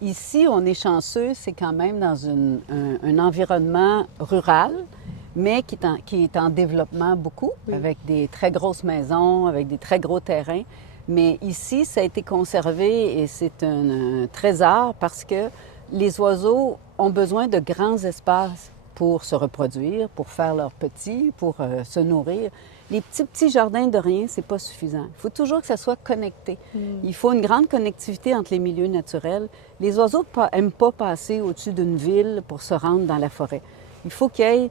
Ici, on est chanceux, c'est quand même dans un environnement rural, mais qui est en développement beaucoup, oui. Avec des très grosses maisons, avec des très gros terrains. Mais ici, ça a été conservé et c'est un trésor parce que les oiseaux ont besoin de grands espaces pour se reproduire, pour faire leurs petits, pour se nourrir. Les petits jardins de rien, c'est pas suffisant. Il faut toujours que ça soit connecté. Il faut une grande connectivité entre les milieux naturels. Les oiseaux n'aiment pas passer au-dessus d'une ville pour se rendre dans la forêt. Il faut qu'il y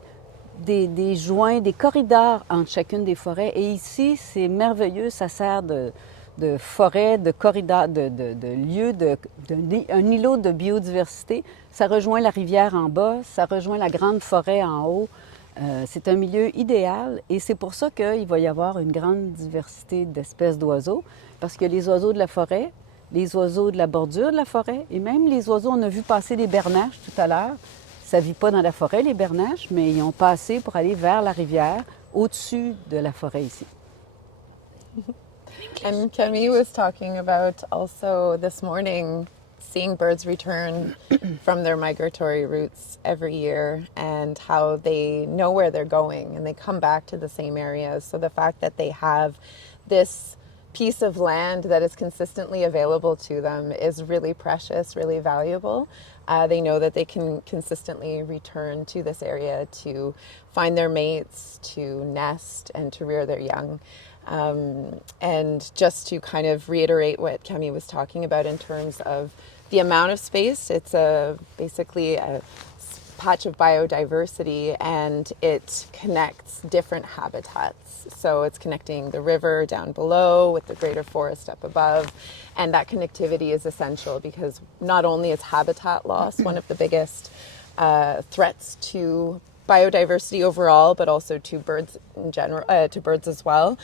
ait des joints, des corridors entre chacune des forêts. Et ici, c'est merveilleux, ça sert de forêt, de corridor, de lieu, un îlot de biodiversité. Ça rejoint la rivière en bas, ça rejoint la grande forêt en haut. C'est un milieu idéal et c'est pour ça qu'il va y avoir une grande diversité d'espèces d'oiseaux, parce que les oiseaux de la forêt, les oiseaux de la bordure de la forêt et même les oiseaux, on a vu passer des bernaches tout à l'heure. Ça ne vit pas dans la forêt, les bernaches, mais ils ont passé pour aller vers la rivière, au-dessus de la forêt ici. And Camille was talking about also this morning seeing birds return from their migratory routes every year and how they know where they're going and they come back to the same areas. So the fact that they have this piece of land that is consistently available to them is really precious, really valuable. They know that they can consistently return to this area to find their mates, to nest, and to rear their young. And just to kind of reiterate what Camille was talking about in terms of the amount of space, it's basically a patch of biodiversity and it connects different habitats. So it's connecting the river down below with the greater forest up above. And that connectivity is essential because not only is habitat loss one of the biggest threats to biodiversity overall, but also to birds in general, to birds as well.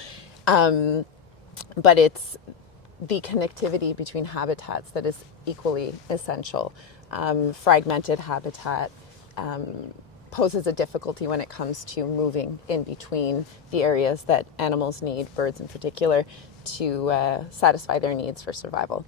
But it's the connectivity between habitats that is equally essential. Fragmented habitat poses a difficulty when it comes to moving in between the areas that animals need, birds in particular, to satisfy their needs for survival.